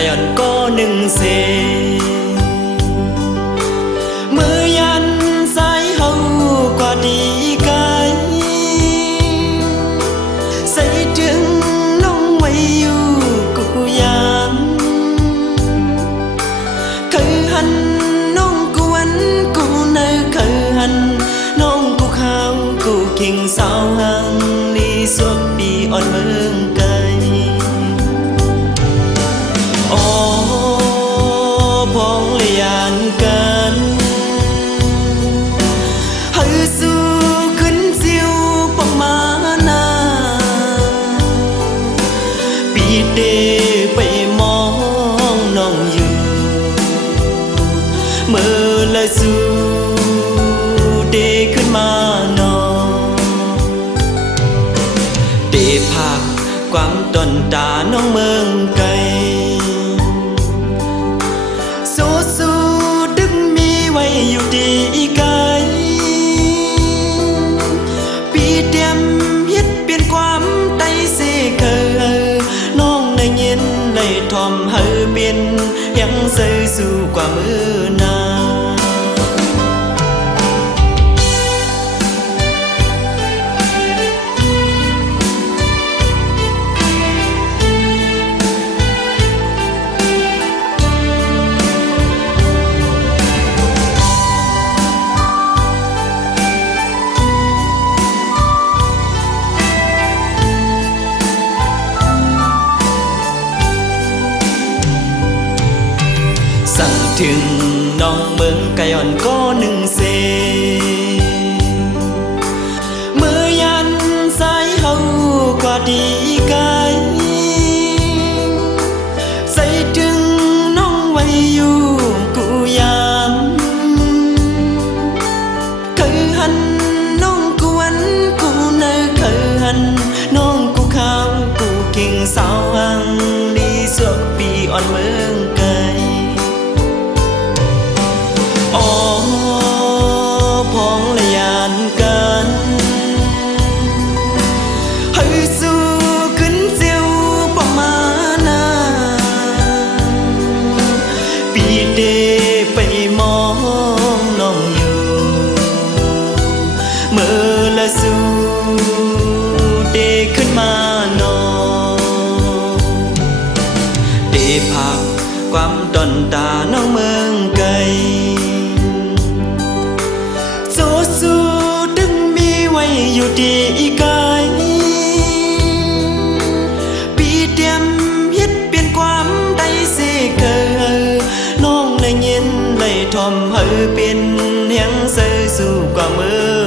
cái ẩn có nâng xe mưa yan sái hâu qua đi cái xây trứng nông mây yêu cụ yan khơi hành nông cụ anh cụ nơi khơi hành nông cụ khao cụ kinh sao hăng đi suốt đi on mương cây phong lianกันให้สู้ขึ้นซิวปองมานาปีเดไปมองน้องอยู่เมื่อละสู้เดขึ้นมานองเดผักความตนตาน้องเมืองไกลอยู่ดีไกลปีเดียมเฮ็ดเปลี่ยนความไตเสเคยน้องในเย็นได้ทอมเฮอเปลี่ยนยังเสื่อสู่กว่ามือนาถึงน้องเมืองไก่อ่อนก็หนึ่งเซเมื่อยันสายเฮากว่าดีไกลใส่ถึงน้องไว้อยู่กูยามเคยหันน้องกูวันกูเนอเคยหันน้องกูข้าวกูกิ่งสาวหังดีสุดปีอ่อนเมืองไก่พองละยานกันให้สู้ขึ้นเจียวประมาณนาปีเดไปมองน้องอยู่เมื่อละสู้เดขึ้นมานองเดผักความดอนตาน้องเมืองไกลอยู่ดีไกลปีเดียมเฮ็ดเปลี่ยนความได้เสเคยน้องในเย็นเลยทอมเฮอเป็นยังเสื่อสู่กว่ามือ